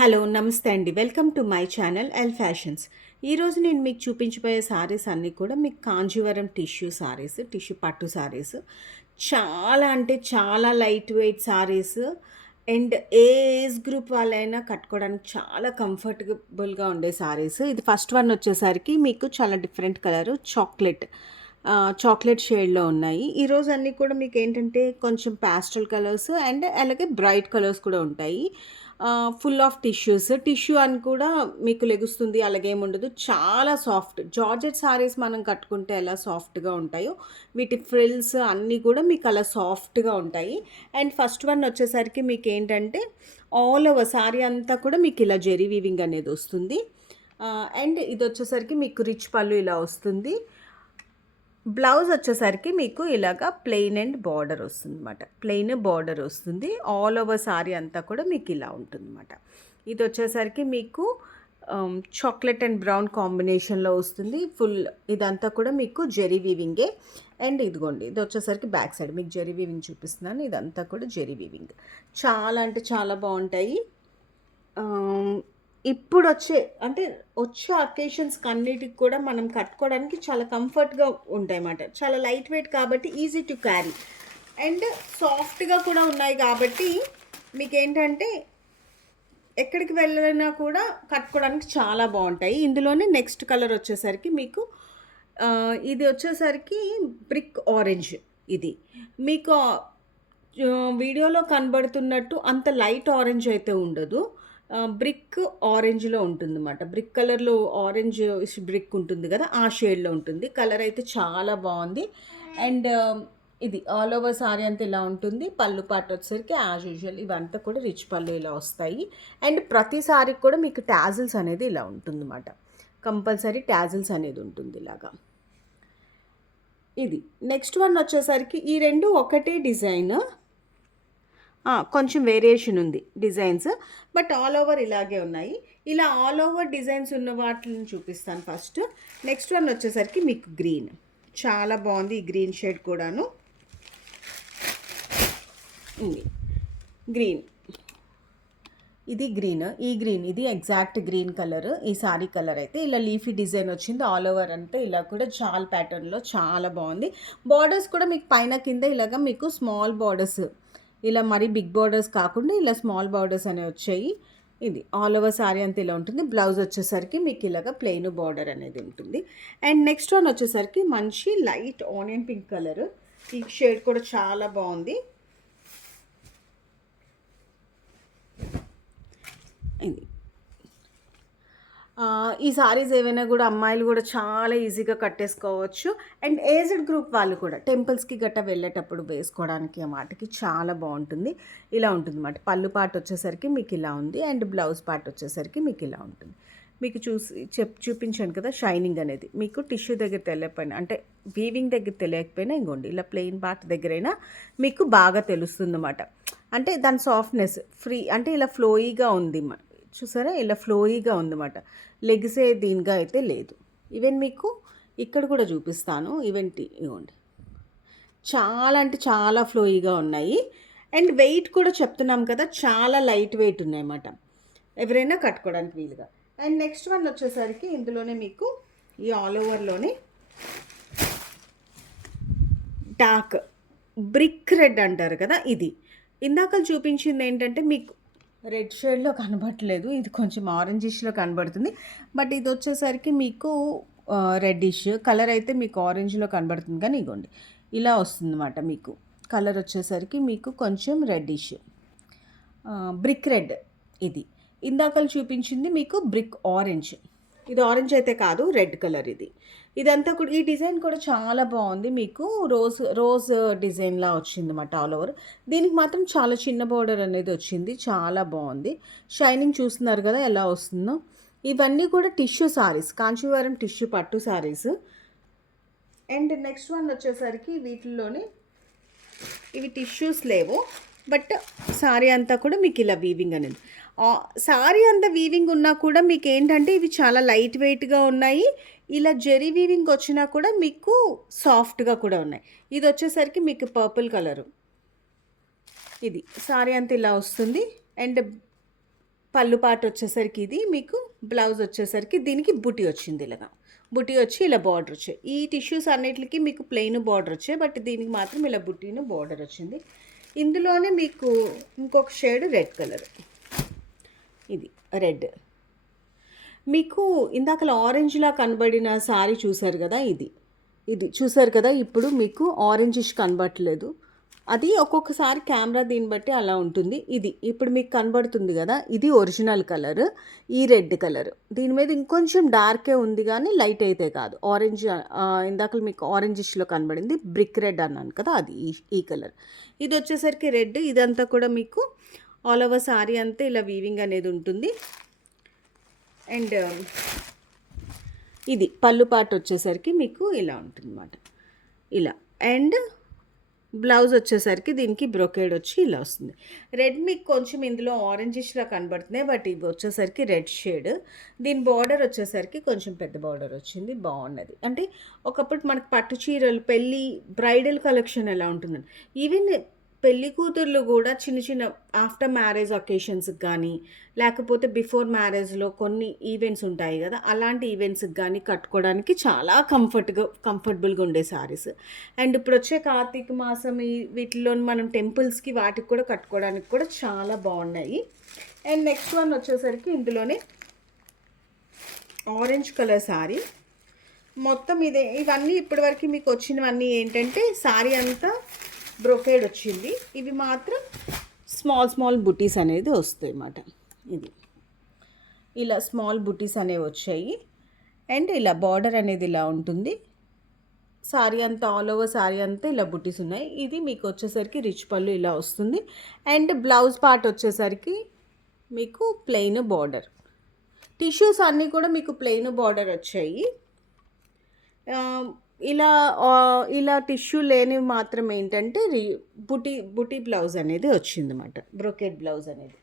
Hello నమస్తే అండి. Welcome to my channel L fashions. ఈరోజు నేను మీకు చూపించబోయే సారీస్ అన్నీ కూడా మీకు కాంజీవరం టిష్యూ సారీస్, టిష్యూ పట్టు సారీస్. చాలా అంటే చాలా light weight saris and A age group వాళ్ళైనా కట్టుకోవడానికి చాలా కంఫర్టబుల్గా ఉండే సారీస్. ఇది ఫస్ట్ వన్ వచ్చేసరికి మీకు చాలా డిఫరెంట్ కలరు చాక్లెట్ షేడ్లో ఉన్నాయి. ఈరోజు అన్నీ కూడా మీకు ఏంటంటే కొంచెం ప్యాస్టల్ కలర్స్ అండ్ అలాగే బ్రైట్ కలర్స్ కూడా ఉంటాయి. ఫుల్ ఆఫ్ టిష్యూ అని కూడా మీకు లెగుస్తుంది, అలాగేముండదు. చాలా సాఫ్ట్ జార్జెట్ సారీస్ మనం కట్టుకుంటే ఎలా సాఫ్ట్గా ఉంటాయో వీటి ఫ్రిల్స్ అన్నీ కూడా మీకు అలా సాఫ్ట్గా ఉంటాయి. అండ్ ఫస్ట్ వన్ వచ్చేసరికి మీకు ఏంటంటే ఆల్ ఓవర్ సారీ అంతా కూడా మీకు ఇలా జెరీ వీవింగ్ అనేది వస్తుంది. అండ్ ఇది వచ్చేసరికి మీకు రిచ్ పళ్ళు ఇలా వస్తుంది. బ్లౌజ్ వచ్చేసరికి మీకు ఇలాగా ప్లెయిన్ అండ్ బార్డర్ వస్తుంది అనమాట. ప్లెయిన్ బార్డర్ వస్తుంది. ఆల్ ఓవర్ సారీ అంతా కూడా మీకు ఇలా ఉంటుంది అనమాట. ఇది వచ్చేసరికి మీకు చాక్లెట్ అండ్ బ్రౌన్ కాంబినేషన్లో వస్తుంది. ఫుల్ ఇదంతా కూడా మీకు జెరీ వీవింగే. అండ్ ఇదిగోండి, ఇది వచ్చేసరికి బ్యాక్ సైడ్ మీకు జెరీ వీవింగ్ చూపిస్తున్నాను. ఇదంతా కూడా జెరీ వీవింగ్. చాలా అంటే చాలా బాగుంటాయి. ఇప్పుడు వచ్చే అకేషన్స్కి అన్నిటికి కూడా మనం కట్టుకోవడానికి చాలా కంఫర్ట్గా ఉంటాయి అన్నమాట. చాలా లైట్ వెయిట్ కాబట్టి ఈజీ టు క్యారీ అండ్ సాఫ్ట్గా కూడా ఉన్నాయి కాబట్టి మీకు ఏంటంటే ఎక్కడికి వెళ్ళినా కూడా కట్టుకోవడానికి చాలా బాగుంటాయి. ఇందులోనే నెక్స్ట్ కలర్ వచ్చేసరికి మీకు ఇది వచ్చేసరికి బ్రిక్ ఆరెంజ్. ఇది మీకు వీడియోలో కనబడుతున్నట్టు అంత లైట్ ఆరెంజ్ అయితే ఉండదు. బ్రిక్ ఆరెంజ్లో ఉంటుందన్నమాట. బ్రిక్ కలర్లో ఆరెంజ్ బ్రిక్ ఉంటుంది కదా, ఆ షేడ్లో ఉంటుంది. కలర్ అయితే చాలా బాగుంది. అండ్ ఇది ఆల్ ఓవర్ సారీ అంతా ఇలా ఉంటుంది. పళ్ళు పాట వచ్చేసరికి యాజ్ యూజువల్ ఇవంతా కూడా రిచ్ పళ్ళు ఇలా వస్తాయి. అండ్ ప్రతి సారీకి కూడా మీకు టాజిల్స్ అనేది ఇలా ఉంటుందన్నమాట. కంపల్సరీ టాజిల్స్ అనేది ఉంటుంది ఇలాగా. ఇది నెక్స్ట్ వన్ వచ్చేసరికి ఈ రెండు ఒకటే డిజైన్, కొంచెం వేరియేషన్ ఉంది డిజైన్స్, బట్ ఆల్ ఓవర్ ఇలాగే ఉన్నాయి. ఇలా ఆల్ ఓవర్ డిజైన్స్ ఉన్న వాటిని చూపిస్తాను ఫస్ట్. నెక్స్ట్ వన్ వచ్చేసరికి మీకు గ్రీన్. చాలా బాగుంది ఈ గ్రీన్ షేడ్ కూడాను. గ్రీన్, ఇది గ్రీన్, ఇది ఎగ్జాక్ట్ గ్రీన్ కలర్. ఈ సారీ కలర్ అయితే ఇలా లీఫీ డిజైన్ వచ్చింది. ఆల్ ఓవర్ అంతా ఇలా కూడా చాల్ ప్యాటర్న్లో చాలా బాగుంది. బార్డర్స్ కూడా మీకు పైన కింద ఇలాగా మీకు స్మాల్ బార్డర్స్, ఇలా మరీ బిగ్ బార్డర్స్ కాకుండా ఇలా స్మాల్ బార్డర్స్ అనేవి వచ్చాయి. ఇది ఆల్ ఓవర్ సారీ అంతా ఇలా ఉంటుంది. బ్లౌజ్ వచ్చేసరికి మీకు ఇలాగ ప్లెయిన్ బార్డర్ అనేది ఉంటుంది. అండ్ నెక్స్ట్ వన్ వచ్చేసరికి మంచి లైట్ ఆనియన్ పింక్ కలర్. ఈ షేడ్ కూడా చాలా బాగుంది. ఇది ఈ సారీస్ ఏవైనా కూడా అమ్మాయిలు కూడా చాలా ఈజీగా కట్టేసుకోవచ్చు. అండ్ ఏజ్డ్ గ్రూప్ వాళ్ళు కూడా టెంపుల్స్కి గట్ట వెళ్ళేటప్పుడు వేసుకోవడానికి ఆ మాటకి చాలా బాగుంటుంది. ఇలా ఉంటుంది అన్నమాట. పళ్ళు పార్ట్ వచ్చేసరికి మీకు ఇలా ఉంది. అండ్ బ్లౌజ్ పార్ట్ వచ్చేసరికి మీకు ఇలా ఉంటుంది. మీకు చూపించాను కదా షైనింగ్ అనేది. మీకు టిష్యూ దగ్గర తెలియకపోయినా, అంటే వీవింగ్ దగ్గర తెలియకపోయినా ఇంకోండి ఇలా ప్లెయిన్ పార్ట్ దగ్గరైనా మీకు బాగా తెలుస్తుంది అన్నమాట. అంటే దాని సాఫ్ట్నెస్ ఫ్రీ, అంటే ఇలా ఫ్లోయీగా ఉంది. చూసారా, ఇలా ఫ్లోయీగా ఉందన్నమాట. లెగ్సే దీనిగా అయితే లేదు. ఈవెన్ మీకు ఇక్కడ కూడా చూపిస్తాను. ఇవ్వండి, చాలా అంటే చాలా ఫ్లోయీగా ఉన్నాయి. అండ్ వెయిట్ కూడా చెప్తున్నాం కదా, చాలా లైట్ వెయిట్ ఉన్నాయన్నమాట. ఎవరైనా కట్టుకోవడానికి వీలుగా. అండ్ నెక్స్ట్ వన్ వచ్చేసరికి ఇందులోనే మీకు ఈ ఆల్ ఓవర్లోనే డార్క్ బ్రిక్ రెడ్ అంటారు కదా, ఇది ఇందాక చూపించింది ఏంటంటే మీకు రెడ్ షేడ్లో కనబడట్లేదు, ఇది కొంచెం ఆరెంజిష్లో కనబడుతుంది. బట్ ఇది వచ్చేసరికి మీకు రెడ్డిష్ కలర్ అయితే మీకు ఆరెంజ్లో కనబడుతుంది. కానీ ఇగోండి ఇలా వస్తుందన్నమాట. మీకు కలర్ వచ్చేసరికి మీకు కొంచెం రెడ్డిష్ బ్రిక్ రెడ్. ఇది ఇందాక చూపించింది మీకు బ్రిక్ ఆరెంజ్. ఇది ఆరెంజ్ అయితే కాదు, రెడ్ కలర్. ఇదంతా కూడా ఈ డిజైన్ కూడా చాలా బాగుంది. మీకు రోజ్ డిజైన్లా వచ్చింది అన్నమాట ఆల్ ఓవర్. దీనికి మాత్రం చాలా చిన్న బార్డర్ అనేది వచ్చింది. చాలా బాగుంది. షైనింగ్ చూస్తున్నారు కదా ఎలా వస్తుందో. ఇవన్నీ కూడా టిష్యూ సారీస్, కాంచీవరం టిష్యూ పట్టు సారీస్. అండ్ నెక్స్ట్ వన్ వచ్చేసరికి వీటిల్లోనే ఇవి టిష్యూస్ లేవు, బట్ సారీ అంతా కూడా మీకు ఇలా వీవింగ్ అనేది. సారీ అంతా వీవింగ్ ఉన్నా కూడా మీకు ఏంటంటే ఇవి చాలా లైట్ వెయిట్గా ఉన్నాయి. ఇలా జెరీ వీవింగ్ వచ్చినా కూడా మీకు సాఫ్ట్గా కూడా ఉన్నాయి. ఇది వచ్చేసరికి మీకు పర్పుల్ కలరు. ఇది సారీ అంతా ఇలా వస్తుంది. అండ్ పళ్ళు పాటు వచ్చేసరికి ఇది మీకు, బ్లౌజ్ వచ్చేసరికి దీనికి బుటీ వచ్చింది ఇలాగా, బుటీ వచ్చి ఇలా బార్డర్ వచ్చాయి. ఈ టిష్యూస్ అన్నిటికి మీకు ప్లెయిన్ బార్డర్ వచ్చాయి, బట్ దీనికి మాత్రం ఇలా బుటీను బార్డర్ వచ్చింది. ఇందులోనే మీకు ఇంకొక షేడ్ రెడ్ కలర్, ఇది రెడ్. మీకు ఇందాకలా ఆరెంజ్లా కనబడిన సారీ చూసారు కదా, ఇది చూసారు కదా, ఇప్పుడు మీకు ఆరెంజిష్ కనబడట్లేదు, అది ఒక్కొక్కసారి కెమెరా దీన్ని బట్టి అలా ఉంటుంది. ఇది ఇప్పుడు మీకు కనబడుతుంది కదా, ఇది ఒరిజినల్ కలర్, ఈ రెడ్ కలర్. దీని మీద ఇంకొంచెం డార్కే ఉంది కానీ లైట్ అయితే కాదు. ఆరెంజ్ ఇందాక మీకు ఆరెంజిష్లో కనబడింది, బ్రిక్ రెడ్ అన్నాను కదా, అది ఈ కలర్. ఇది వచ్చేసరికి రెడ్. ఇదంతా కూడా మీకు ఆల్ ఓవర్ సారీ అంతా ఇలా వీవింగ్ అనేది ఉంటుంది. అండ్ ఇది పళ్ళు పాటు వచ్చేసరికి మీకు ఇలా ఉంటుంది అన్నమాట, ఇలా. అండ్ బ్లౌజ్ వచ్చేసరికి దీనికి బ్రొకేడ్ వచ్చి ఇలా వస్తుంది. రెడ్ మీకు కొంచెం ఇందులో ఆరెంజిష్లా కనబడుతున్నాయి, బట్ ఇవి వచ్చేసరికి రెడ్ షేడ్. దీని బార్డర్ వచ్చేసరికి కొంచెం పెద్ద బార్డర్ వచ్చింది, బాగున్నది. అంటే ఒకప్పుడు మనకు పట్టు చీరలు పెళ్ళి బ్రైడల్ కలెక్షన్ ఎలా ఉంటుందండి, ఈవెన్ పెళ్లి కూతుర్లు కూడా చిన్న చిన్న ఆఫ్టర్ మ్యారేజ్ ఒకేషన్స్కి కానీ, లేకపోతే బిఫోర్ మ్యారేజ్లో కొన్ని ఈవెంట్స్ ఉంటాయి కదా, అలాంటి ఈవెంట్స్కి కానీ కట్టుకోవడానికి చాలా కంఫర్టబుల్గా ఉండే శారీస్. అండ్ ఇప్పుడు వచ్చే కార్తీక మాసం వీటిలో మనం టెంపుల్స్కి వాటికి కూడా కట్టుకోవడానికి కూడా చాలా బాగున్నాయి. అండ్ నెక్స్ట్ వన్ వచ్చేసరికి ఇందులోనే ఆరెంజ్ కలర్ శారీ. మొత్తం ఇవన్నీ ఇప్పటివరకు మీకు వచ్చినవన్నీ ఏంటంటే శారీ అంతా బ్రొకేడ్ వచ్చింది, ఇవి మాత్రం స్మాల్ బుటీస్ అనేది వస్తాయి అన్నమాట. ఇది ఇలా స్మాల్ బుటీస్ అనేవి వచ్చాయి. అండ్ ఇలా బార్డర్ అనేది ఇలా ఉంటుంది, సారీ అంతా ఆల్ ఓవర్ సారీ అంతా ఇలా బుటీస్ ఉన్నాయి. ఇది మీకు వచ్చేసరికి రిచ్ పళ్ళు ఇలా వస్తుంది. అండ్ బ్లౌజ్ పార్ట్ వచ్చేసరికి మీకు ప్లెయిన్ బార్డర్. టిష్యూస్ అన్నీ కూడా మీకు ప్లెయిన్ బార్డర్ వచ్చాయి. ఇలా టిష్యూ లేనివి మాత్రం ఏంటంటే బుటీ బ్లౌజ్ అనేది వచ్చిందన్నమాట, బ్రొకెట్ బ్లౌజ్ అనేది.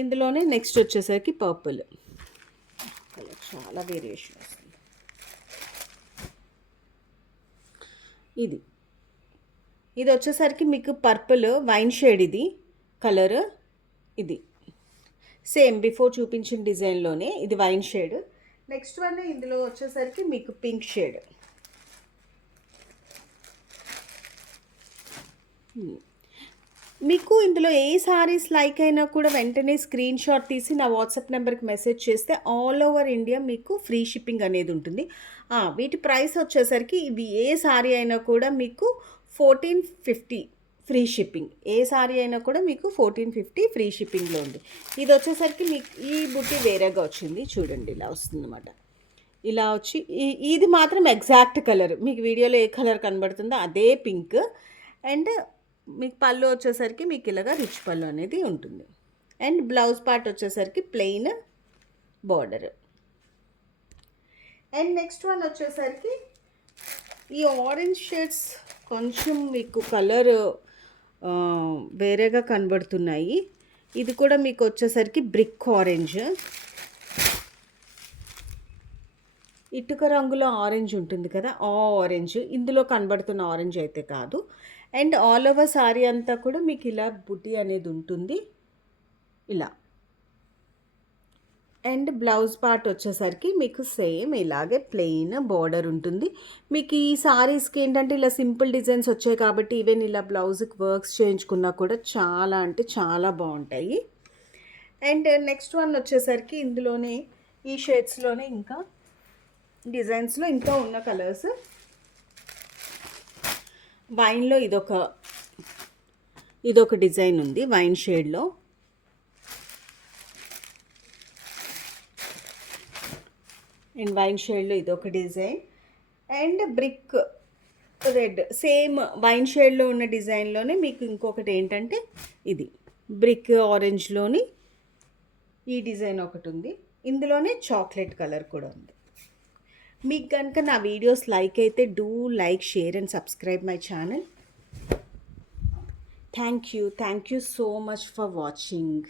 ఇందులోనే నెక్స్ట్ వచ్చేసరికి పర్పుల్ కలర్, చాలా వేరియేషన్ వస్తుంది. ఇది వచ్చేసరికి మీకు పర్పుల్ వైన్ షేడ్, ఇది కలర్, ఇది సేమ్ బిఫోర్ చూపించిన డిజైన్లోనే ఇది వైన్ షేడ్. నెక్స్ట్ వన్ ఇందులో వచ్చేసరికి మీకు పింక్ షేడ్. మీకు ఇందులో ఏ సారీస్ లైక్ అయినా కూడా వెంటనే స్క్రీన్ షాట్ తీసి నా వాట్సాప్ నెంబర్కి మెసేజ్ చేస్తే ఆల్ ఓవర్ ఇండియా మీకు ఫ్రీ షిప్పింగ్ అనేది ఉంటుంది. వీటి ప్రైస్ వచ్చేసరికి ఇవి ఏ సారీ అయినా కూడా మీకు 1450 ఫ్రీ షిప్పింగ్. ఏ సారీ అయినా కూడా మీకు 1450 ఫ్రీ షిప్పింగ్లో ఉంది. ఇది వచ్చేసరికి మీకు ఈ బుట్టి వేరేగా వచ్చింది, చూడండి ఇలా వస్తుంది అన్నమాట. ఇలా వచ్చి ఇది మాత్రం ఎగ్జాక్ట్ కలర్, మీకు వీడియోలో ఏ కలర్ కనబడుతుందో అదే పింక్. అండ్ మీకు పళ్ళు వచ్చేసరికి మీకు ఇలాగా రిచ్ పళ్ళు అనేది ఉంటుంది. అండ్ బ్లౌజ్ పార్ట్ వచ్చేసరికి plain border. And next one వచ్చేసరికి ఈ ఆరెంజ్ షేడ్స్ కొంచెం మీకు కలర్ వేరేగా కనబడుతున్నాయి. ఇది కూడా మీకు వచ్చేసరికి బ్రిక్ ఆరెంజ్, ఇటుక రంగులో ఆరెంజ్ ఉంటుంది కదా, ఆ ఆరెంజ్ ఇందులో కనబడుతున్న ఆరెంజ్ అయితే కాదు. అండ్ ఆల్ ఓవర్ సారీ అంతా కూడా మీకు ఇలా బుట్టి అనేది ఉంటుంది ఇలా. అండ్ బ్లౌజ్ పార్ట్ వచ్చేసరికి మీకు సేమ్ ఇలాగే ప్లెయిన్ బార్డర్ ఉంటుంది. మీకు ఈ సారీస్కి ఏంటంటే ఇలా సింపుల్ డిజైన్స్ వచ్చాయి కాబట్టి ఈవెన్ ఇలా బ్లౌజ్కి వర్క్స్ చేయించుకున్నా కూడా చాలా అంటే చాలా బాగుంటాయి. అండ్ నెక్స్ట్ వన్ వచ్చేసరికి ఇందులోనే ఈ షేడ్స్లోనే ఇంకా డిజైన్స్లో ఇంకా ఉన్న కలర్స్. వైన్లో ఇదొక డిజైన్ ఉంది వైన్ షేడ్లో. అండ్ వైన్ షేడ్లో ఇదొక design. And brick red same wine షేడ్లో ఉన్న డిజైన్లోనే మీకు ఇంకొకటి ఏంటంటే ఇది బ్రిక్ ఆరెంజ్లోని ఈ డిజైన్ ఒకటి ఉంది. ఇందులోనే చాక్లెట్ కలర్ కూడా ఉంది. మీకు కనుక నా వీడియోస్ లైక్ అయితే do like, share and subscribe my channel. Thank you so much for watching.